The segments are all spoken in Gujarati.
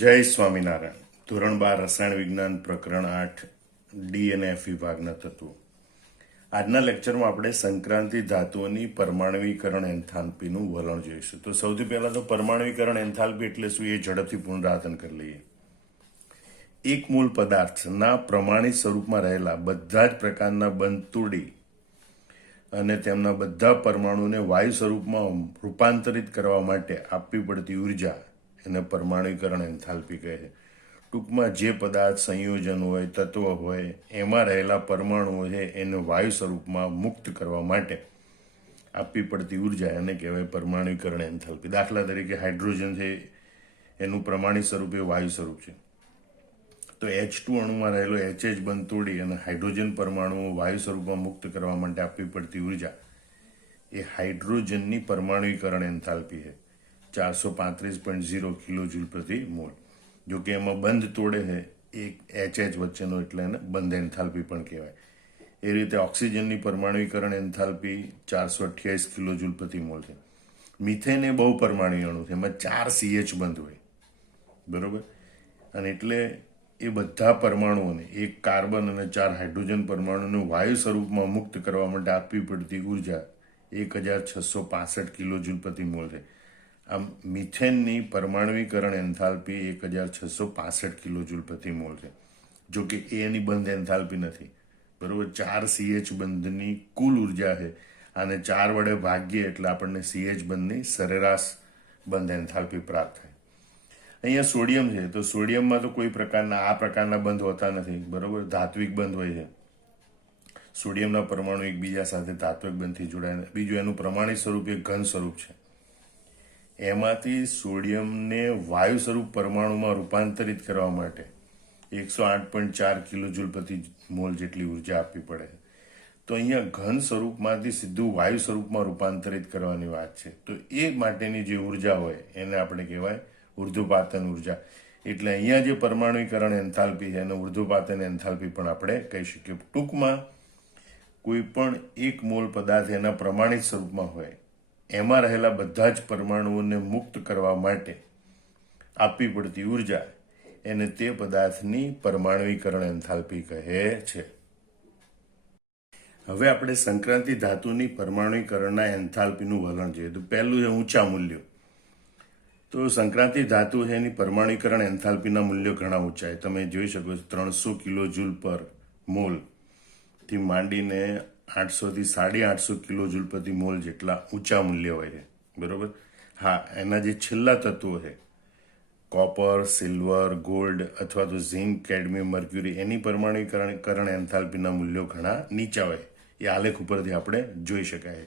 જય સ્વામિનારાયણ. ધોરણ 12 રસાયણ વિજ્ઞાન પ્રકરણ 8 ડી અને એફ વિભાગના તત્વો. આજના લેક્ચરમાં આપણે સંક્રાંતિ ધાતુઓની પરમાણુવીકરણ એન્થાલ્પીનું વલણ જોઈશું. તો સૌથી પહેલા તો પરમાણુવીકરણ એન્થાલ્પી એટલે શું એ ઝડપથી પુનરાવર્તન કરી લઈએ. એક મૂળ પદાર્થના પ્રમાણિત સ્વરૂપમાં રહેલા બધા જ પ્રકારના બંતુડી અને તેમના બધા પરમાણુને વાયુ સ્વરૂપમાં રૂપાંતરિત કરવા માટે આપવી પડતી ઉર્જા એને પરમાણુકરણ એન્થાલ્પી કહે છે. ટૂંકમાં જે પદાર્થ સંયોજન હોય, તત્વ હોય, એમાં રહેલા પરમાણુઓ છે એને વાયુ સ્વરૂપમાં મુક્ત કરવા માટે આપવી પડતી ઉર્જા એને કહેવાય પરમાણુકરણ એન્થાલ્પી. દાખલા તરીકે હાઇડ્રોજન છે એનું પ્રમાણિત સ્વરૂપ એ વાયુ સ્વરૂપ છે. તો H2 અણુમાં રહેલો HH બંધ તોડી અને હાઇડ્રોજન પરમાણુઓ વાયુ સ્વરૂપમાં મુક્ત કરવા માટે આપવી પડતી ઉર્જા એ હાઇડ્રોજનની પરમાણુકરણ એન્થાલ્પી છે, 435.0 કિલોજૂલ પ્રતિ મોલ. જો કે એમાં બંધ તોડે છે એક HH વચ્ચેનો, એટલે એને બંધ એન્થાલ્પી પણ કહેવાય. એ રીતે ઓક્સિજનની પરમાણુકરણ એન્થાલ્પી 428 કિલોજૂલ પ્રતિ મોલ છે. મિથેન એ બહુ પરમાણુ અણુ છે, એમાં 4 CH બંધ હોય, બરોબર. અને એટલે એ બધા પરમાણુઓને, એક કાર્બન અને 4 હાઇડ્રોજન પરમાણુને વાયુ સ્વરૂપમાં મુક્ત કરવા માટે આપવી પડતી ઉર્જા 1665 કિલોજૂલ પ્રતિ મોલ છે. આમ મિથેનની પરમાણુકરણ એન્થાલ્પી 1665 કિલોજૂલ પ્રતિ મોલ છે. જો કે એની બંધ એન્થાલ્પી નથી, બરોબર. 4 CH બંધની કુલ ઉર્જા છે, આને 4 વડે ભાગીએ એટલે આપણને CH બંધની સરેરાશ બંધ એન્થાલ્પી પ્રાપ્ત થાય. અહીંયા સોડિયમ છે, તો સોડિયમમાં તો કોઈ પ્રકારના આ પ્રકારના બંધ હોતા નથી, બરોબર. ધાત્વિક બંધ હોય છે. સોડિયમના પરમાણુ એકબીજા સાથે ધાત્વિક બંધથી જોડાય. બીજું એનું પ્રમાણિત સ્વરૂપ એ ઘન સ્વરૂપ છે. એમાંથી સોડિયમને વાયુ સ્વરૂપ પરમાણુમાં રૂપાંતરિત કરવા માટે 108.4 કિલોજૂલ પ્રતિ મોલ જેટલી ઉર્જા આપવી પડે છે. તો અહીંયા ઘન સ્વરૂપમાંથી સીધું વાયુ સ્વરૂપમાં રૂપાંતરિત કરવાની વાત છે. તો એ માટેની જે ઉર્જા હોય એને આપણે કહેવાય ઉર્ધ્વપાતન ઉર્જા. એટલે અહીંયા જે પરમાણુકરણ એન્થાલ્પી છે એને ઉર્ધ્વપાતન એન્થાલ્પી પણ આપણે કહી શકીએ. ટૂંકમાં કોઈ પણ એક મોલ પદાર્થ એના પ્રમાણિત સ્વરૂપમાં હોય, એમાં રહેલા બધા જ પરમાણુઓને મુક્ત કરવા માટે આપવી પડતી ઉર્જા એને તે પદાર્થની પરમાણુકરણ એન્થાલ્પી કહે છે. હવે આપણે સંક્રાંતિ ધાતુની પરમાણુકરણના એન્થાલ્પીનું વલણ જોઈએ. તો પહેલું છે ઊંચા મૂલ્યો. તો સંક્રાંતિ ધાતુ છે એની પરમાણુકરણ એન્થાલ્પીના મૂલ્યો ઘણા ઊંચા છે. તમે જોઈ શકો છો 300 કિલોજૂલ પર મોલ થી માંડીને 800 થી 850 કિલોજૂલ પ્રતિ મોલ જેટલા ઊંચા મૂલ્ય હોય છે, બરોબર. હા, એના જે છેલ્લા તત્વો છે કોપર, સિલ્વર, ગોલ્ડ અથવા તો ઝિંક, કેડમિયમ, મર્ક્યુરી, એની પરમાણુકરણ એન્થાલ્પીના મૂલ્યો ઘણા નીચા હોય. એ આલેખ ઉપરથી આપણે જોઈ શકાય.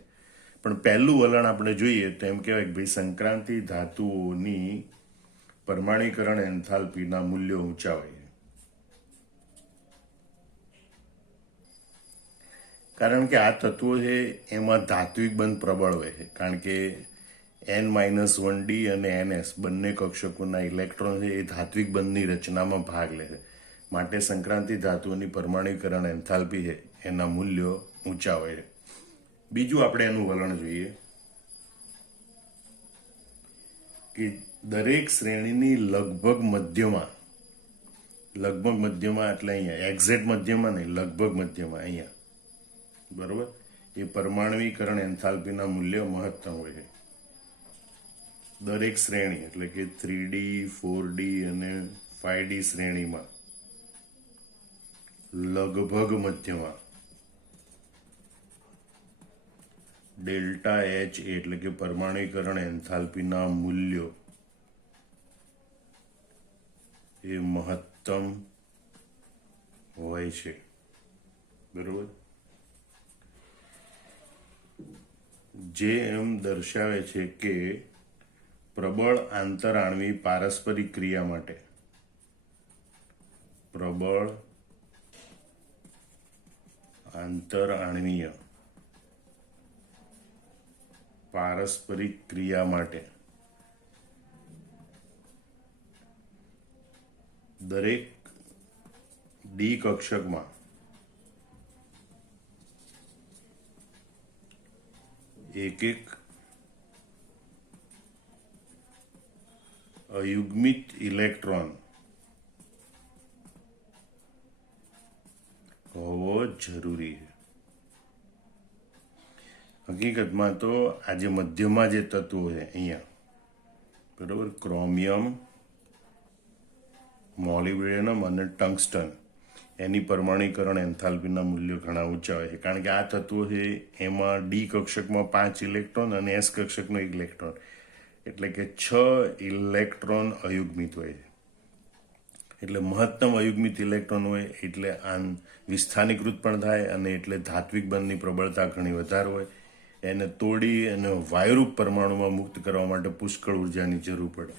પણ પહેલું વલણ આપણે જોઈએ તો એમ કહેવાય કે ભાઈ સંક્રાંતિ ધાતુઓની પરમાણુકરણ એન્થાલ્પીના મૂલ્યો ઊંચા હોય. કારણ કે આ તત્વો છે એમાં ધાત્વિક બંધ પ્રબળ હોય છે. કારણ કે N-1D અને NS બંને કક્ષકોના ઇલેક્ટ્રોન છે એ ધાત્વિક બંધની રચનામાં ભાગ લે છે. માટે સંક્રાંતિ ધાતુઓની પરમાણુકરણ એન્થાલ્પી છે એના મૂલ્યો ઊંચા હોય છે. બીજું આપણે એનું વલણ જોઈએ કે દરેક શ્રેણીની લગભગ મધ્યમાં એટલે અહીંયા એક્ઝેક્ટ મધ્યમાં નહીં, લગભગ મધ્યમાં અહીંયા, બરોબર, એ પરમાણુકરણ એન્થાલ્પીના મૂલ્ય મહત્તમ હોય છે. દરેક શ્રેણી એટલે કે 3D, 4D અને 5D શ્રેણીમાં લગભગ મધ્યમાં ડેલ્ટા H એટલે કે પરમાણુકરણ એન્થાલ્પીના મૂલ્યો એ મહત્તમ હોય છે, બરોબર. જે એમ દર્શાવે છે કે પ્રબળ આંતરઆણ્વી પારસ્પરિક ક્રિયા માટે પ્રબળ આંતરઆણ્વીય પારસ્પરિક ક્રિયા માટે દરેક ડી કક્ષકમાં એક એક અયુગ્મિત ઇલેક્ટ્રોન હોવો જરૂરી છે. હકીકતમાં તો આ જે મધ્યમાં જે તત્વો છે અહીંયા, બરોબર, ક્રોમિયમ, મોલિબ્ડેનમ અને ટંગસ્ટન, એની પરમાણુકરણ એન્થાલ્પીના મૂલ્યો ઘણા ઊંચા હોય છે. કારણ કે આ તત્વો છે એમાં ડી કક્ષકમાં 5 ઇલેક્ટ્રોન અને એસ કક્ષકનો 1 ઇલેક્ટ્રોન, એટલે કે 6 ઇલેક્ટ્રોન અયુગ્મિત હોય છે. એટલે મહત્તમ અયુગ્મિત ઇલેક્ટ્રોન હોય એટલે આન વિસ્થાનીકૃત પણ થાય અને એટલે ધાત્વિક બંધની પ્રબળતા ઘણી વધારે હોય. એને તોડી અને વાયુરૂપ પરમાણુમાં મુક્ત કરવા માટે પુષ્કળ ઉર્જાની જરૂર પડે.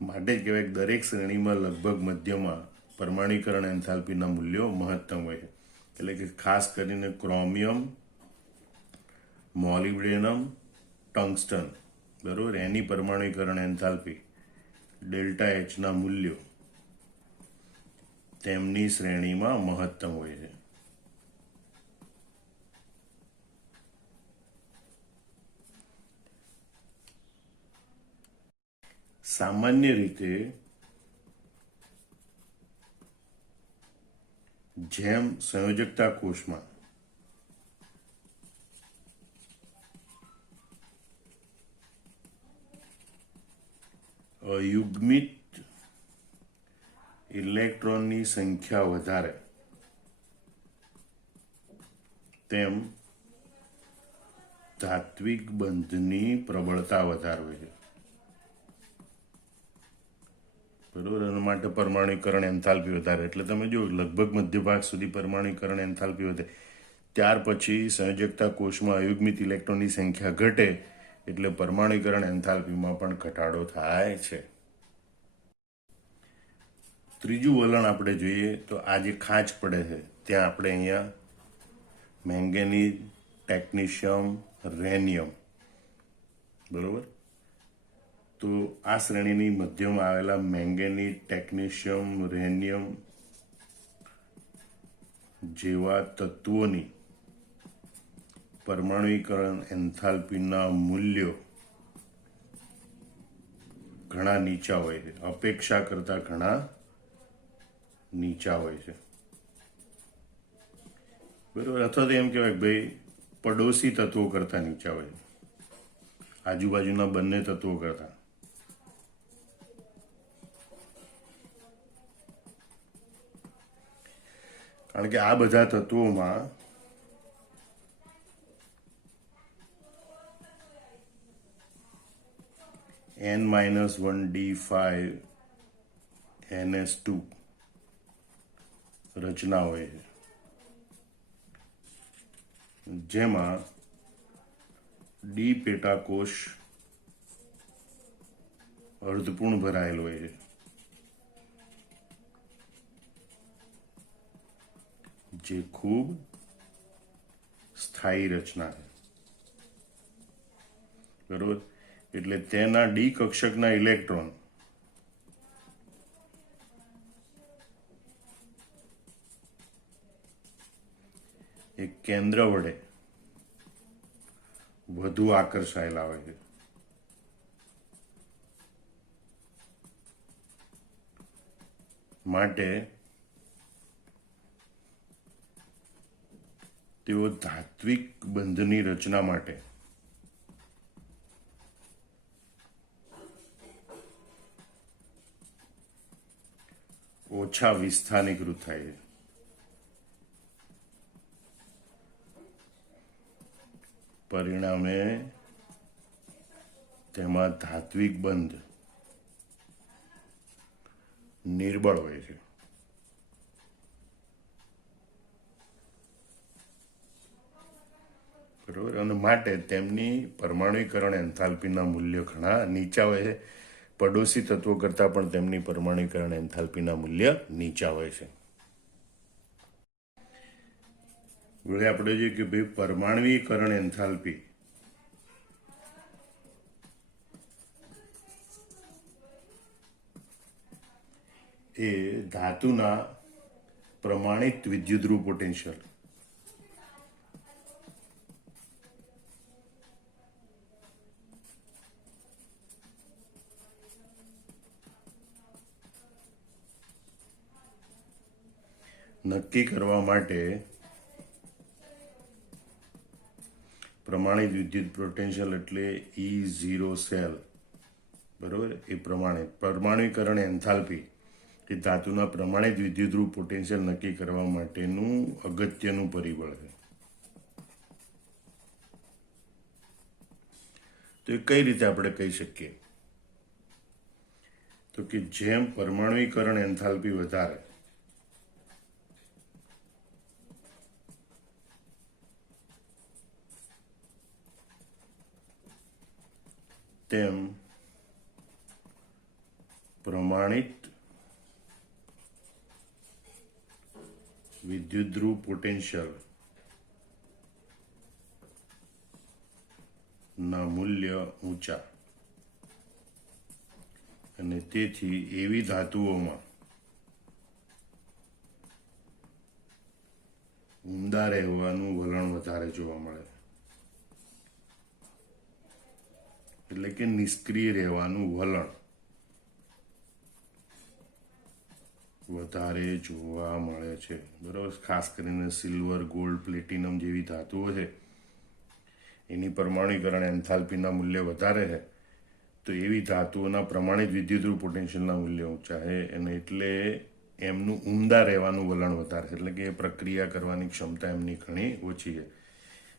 માટે કહેવાય કે દરેક શ્રેણીમાં લગભગ મધ્યમાં પરમાણુકરણ એન્થાલ્પીના મૂલ્યો મહત્તમ હોય છે. એટલે કે ખાસ કરીને ક્રોમિયમ, મોલિબ્ડેનમ, ટંગસ્ટન, બરોબર, એની પરમાણુકરણ એન્થાલ્પી ડેલ્ટા એચના મૂલ્યો તેમની શ્રેણીમાં મહત્તમ હોય છે. સામાન્ય રીતે જેમ સંયોજકતા કોષમાં અયુગ્મિત ઇલેક્ટ્રોનની સંખ્યા વધારે તેમ ધાત્વિક બંધની પ્રબળતા વધારે હોય છે. બરોબર, એના માટે પરમાણુકરણ એન્થાલ્પી વધારે. એટલે તમે જો લગભગ મધ્ય ભાગ સુધી પરમાણુકરણ એન્થાલ્પી વધે, ત્યાર પછી સંયોજકતા કોષમાં અયુગ્મિત ઇલેક્ટ્રોનની સંખ્યા ઘટે એટલે પરમાણુકરણ એન્થાલ્પીમાં પણ ઘટાડો થાય છે. ત્રીજું વલણ આપણે જોઈએ તો આ જે ખાંચ પડે છે ત્યાં આપણે અહીંયા મેંગેનીઝ, ટેકનિશિયમ, રેનિયમ, બરોબર, તો આ શ્રેણીની મધ્યમાં આવેલા મેંગેનીઝ, ટેકનિશિયમ, રેનિયમ જેવા તત્વોની પરમાણુકરણ એન્થાલ્પીના મૂલ્યો ઘણા નીચા હોય છે, અપેક્ષા કરતા ઘણા નીચા હોય છે. બરોબર, અથવા તો એમ કહેવાય કે ભાઈ પડોશી તત્વો કરતા નીચા હોય, આજુબાજુના બંને તત્વો કરતા. કારણ કે આ બધા તત્વોમાં N-1D5NS2 રચના હોય છે, જેમાં ડી પેટાકોષ અર્ધપૂર્ણ ભરાયેલો હોય છે, જે ખૂબ સ્થાયી રચના છે. બરોબર, એટલે તેના ડી કક્ષકના ઇલેક્ટ્રોન એક કેન્દ્ર વડે વધુ આકર્ષાયેલા હોય છે. માટે તેઓ ધાત્વિક બંધની રચના માટે ઓછા વિસ્થાનીકૃત થાય છે. પરિણામે તેમાં ધાત્વિક બંધ નિર્બળ હોય છે. બરોબર, અને માટે તેમની પરમાણુકરણ એન્થાલ્પીના મૂલ્યો ઘણા નીચા હોય છે. પડોશી તત્વો કરતાં પણ તેમની પરમાણુકરણ એન્થાલ્પીના મૂલ્ય નીચા હોય છે. વળી આપણે જોઈએ કે ભાઈ પરમાણુકરણ એન્થાલ્પી એ ધાતુના પ્રમાણિત વિદ્યુતરૂપ પોટેન્શિયલ નક્કી કરવા માટે પ્રમાણિત વિદ્યુત પોટેન્શિયલ એટલે E0 સેલ, બરોબર, એ પરમાણુકરણ એન્થાલ્પી એ ધાતુના પ્રમાણિત વિદ્યુતરૂપ પોટેન્શિયલ નક્કી કરવા માટેનું અગત્યનું પરિબળ છે. તો એ કઈ રીતે આપણે કહી શકીએ? તો કે જેમ પરમાણુકરણ એન્થાલ્પી વધારે તેમ પ્રમાણિત વિદ્યુતધ્રુવ પોટેન્શિયલ ના મૂલ્ય ઊંચા, અને તેથી એવી ધાતુઓમાં ઉમદા રહેવાનું વલણ વધારે જોવા મળે, એટલે કે નિષ્ક્રિય રહેવાનું વલણ વધારે જોવા મળે છે, બરાબર. ખાસ કરીને સિલ્વર, ગોલ્ડ, પ્લેટિનમ જેવી ધાતુઓ છે એની પરમાણુકરણ એન્થાલ્પીના મૂલ્ય વધારે છે, તો એવી ધાતુઓના પ્રમાણિત વિદ્યુતરૂપ પોટેન્શિયલના મૂલ્ય ઊંચા છે, અને એટલે એમનું ઉમદા રહેવાનું વલણ વધારે છે, એટલે કે એ પ્રક્રિયા કરવાની ક્ષમતા એમની ઘણી ઓછી છે.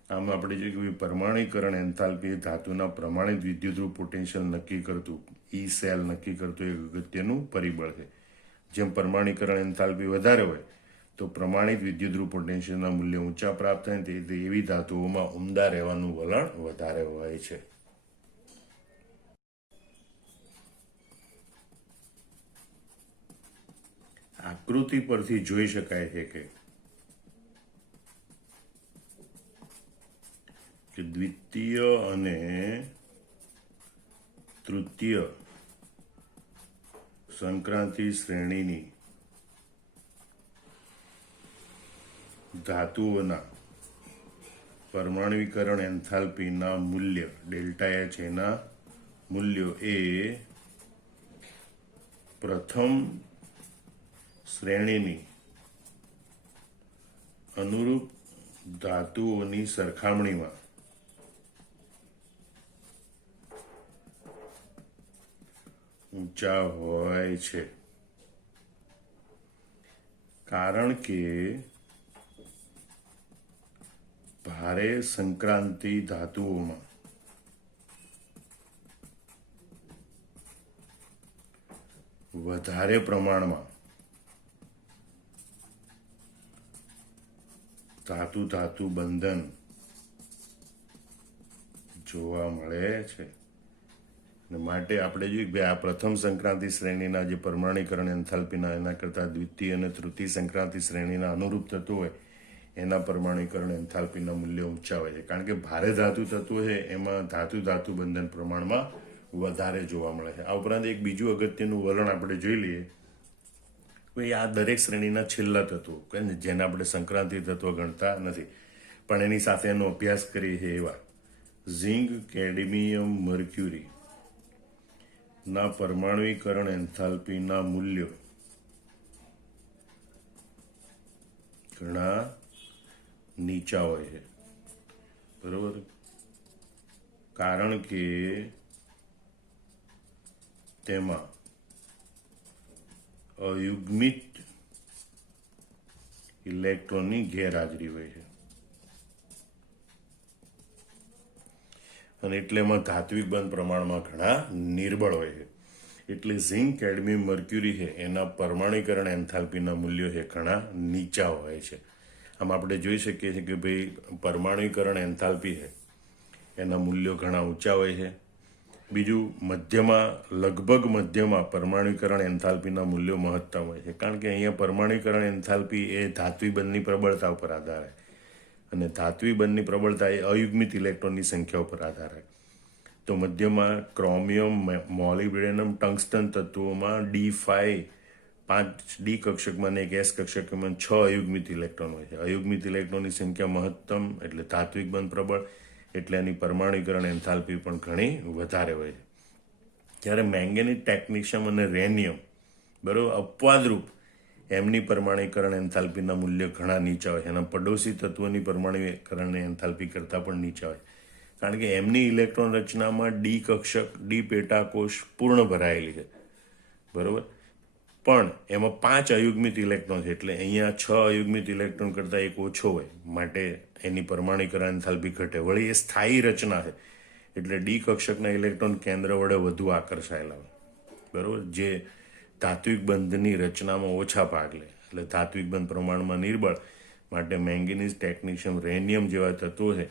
આમ આપણે જોઈએ કે પરમાણુકરણ એન્થાલ્પી ધાતુના પ્રમાણિત વિદ્યુતરૂપ પોટેન્શિયલ નક્કી કરતું, ઈ સેલ નક્કી કરતું એક અગત્યનું પરિબળ છે. જેમ પરમાણુકરણ એન્થાલ્પી વધારે હોય તો પ્રમાણિત વિદ્યુતરૂપ પોટેન્શિયલના મૂલ્ય ઊંચા પ્રાપ્ત થાય, તેથી એવી ધાતુઓમાં ઉમદા રહેવાનું વલણ વધારે હોય છે. આકૃતિ પરથી જોઈ શકાય છે કે દ્વિતીય અને તૃતીય સંક્રાંતિ શ્રેણીની ધાતુઓના પરમાણુકરણ એન્થાલ્પીના મૂલ્ય ડેલ્ટા એચ એના મૂલ્યો એ પ્રથમ શ્રેણીની અનુરૂપ ધાતુઓની સરખામણીમાં ઊંચા હોય છે, કારણ કે ભારે સંક્રાંતિ ધાતુઓમાં વધારે પ્રમાણમાં ધાતુ બંધન જોવા મળે છે. અને માટે આપણે જોઈએ કે આ પ્રથમ સંક્રાંતિ શ્રેણીના જે પરમાણુકરણ એન્થાલ્પીના એના કરતાં દ્વિતીય અને તૃતીય સંક્રાંતિ શ્રેણીના અનુરૂપ તત્વો હોય એના પરમાણુકરણ એન્થાલ્પીના મૂલ્યો ઊંચા હોય છે, કારણ કે ભારે ધાતુ તત્વો છે એમાં ધાતુ બંધન પ્રમાણમાં વધારે જોવા મળે છે. આ ઉપરાંત એક બીજું અગત્યનું વલણ આપણે જોઈ લઈએ, ભાઈ આ દરેક શ્રેણીના છેલ્લા તત્વો કે જેને આપણે સંક્રાંતિ તત્વો ગણતા નથી પણ એની સાથે એનો અભ્યાસ કરીએ છીએ એવા ઝિંક, કેડમિયમ, મર્ક્યુરી ના પરમાણુકરણ એન્થાલ્પીના મૂલ્યો ઘણા નીચા હોય છે, બરોબર, કારણ કે તેમાં અયુગ્મિત ઇલેક્ટ્રોનની ગેરહાજરી હોય છે, અને એટલે એમાં ધાત્વિક બંધ પ્રમાણમાં ઘણા નિર્બળ હોય છે. એટલે ઝિંક, કેડમિયમ, મર્ક્યુરી છે એના પરમાણુકરણ એન્થાલ્પીના મૂલ્યો છે ઘણા નીચા હોય છે. આમ આપણે જોઈ શકીએ છીએ કે ભાઈ પરમાણુકરણ એન્થાલ્પી છે એના મૂલ્યો ઘણા ઊંચા હોય છે. બીજું, લગભગ મધ્યમાં પરમાણુકરણ એન્થાલ્પીના મૂલ્યો મહત્તમ હોય છે, કારણ કે અહીંયા પરમાણુકરણ એન્થાલ્પી એ ધાત્વી બંધની પ્રબળતા ઉપર આધાર છે, અને ધાત્વી બંધની પ્રબળતા એ અયુગ્મિત ઇલેક્ટ્રોનની સંખ્યા ઉપર આધાર છે. તો મધ્યમાં ક્રોમિયમ, મોલિબ્ડેનમ, ટંગસ્ટન તત્વોમાં D5 5D કક્ષકમાં અને એક S કક્ષકમાં 6 અયુગ્મિત ઇલેક્ટ્રોન હોય છે. અયુગ્મિત ઇલેક્ટ્રોનની સંખ્યા મહત્તમ એટલે ધાત્વિક બંધ પ્રબળ, એટલે એની પરમાણુકરણ એન્થાલ્પી પણ ઘણી વધારે હોય છે. જ્યારે મેંગેનીઝ, ટેકનિશિયમ અને રેનિયમ, બરાબર, અપવાદરૂપ એમની પરમાણુકરણ એન્થાલ્પીના મૂલ્ય ઘણા નીચા હોય, એના પડોશી તત્વોની પરમાણુકરણ એન્થાલ્પી કરતાં પણ નીચા હોય, કારણ કે એમની ઇલેક્ટ્રોન રચનામાં ડી કક્ષક, ડી પેટાકોષ પૂર્ણ ભરાયેલી છે, બરાબર. પણ એમાં 5 અયુગ્મિત ઇલેક્ટ્રોન છે, એટલે અહીંયા 6 અયુગ્મિત ઇલેક્ટ્રોન કરતાં એક ઓછો હોય, માટે એની પરમાણુકરણ એન્થાલ્પી ઘટે. વળી એ સ્થાયી રચના છે, એટલે ડી કક્ષકના ઇલેક્ટ્રોન કેન્દ્ર વડે વધુ આકર્ષાયેલા હોય, બરાબર, જે ધાત્વિક બંધની રચનામાં ઓછા ભાગ લે, એટલે ધાત્વિક બંધ પ્રમાણમાં નિર્બળ, માટે મેંગેનીઝ, ટેકનિશિયમ, રેનિયમ જેવા તત્વો છે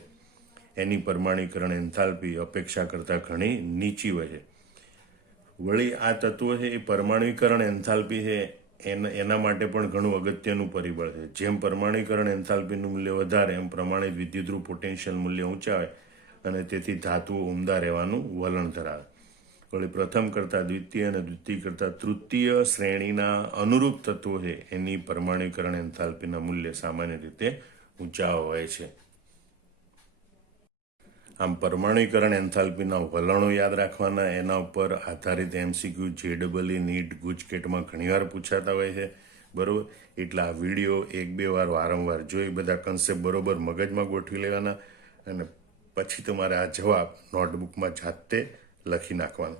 એની પરમાણુકરણ એન્થાલ્પી અપેક્ષા કરતાં ઘણી નીચી હોય છે. વળી આ તત્વો છે એ પરમાણુકરણ એન્થાલ્પી છે એના માટે પણ ઘણું અગત્યનું પરિબળ છે. જેમ પરમાણુકરણ એન્થાલ્પીનું મૂલ્ય વધારે, એમ પ્રમાણિત વિદ્યુતરૂપ પોટેન્શિયલ મૂલ્ય ઊંચા હોય અને તેથી ધાતુઓ ઉમદા રહેવાનું વલણ ધરાવે. વળી પ્રથમ કરતાં દ્વિતીય અને દ્વિતીય કરતાં તૃતીય શ્રેણીના અનુરૂપ તત્વો છે એની પરમાણુકરણ એન્થાલ્પીના મૂલ્ય સામાન્ય રીતે ઊંચા હોય છે. આમ પરમાણુકરણ એન્થાલ્પીના વલણો યાદ રાખવાના, એના ઉપર આધારિત MCQ JEE નીટ ગુજકેટમાં ઘણીવાર પૂછાતા હોય છે, બરાબર. એટલે આ વિડીયો 1-2 વાર વારંવાર જોઈ બધા કન્સેપ્ટ બરોબર મગજમાં ગોઠવી લેવાના અને પછી તમારે આ જવાબ નોટબુકમાં જાતે લખી નાખવાનો.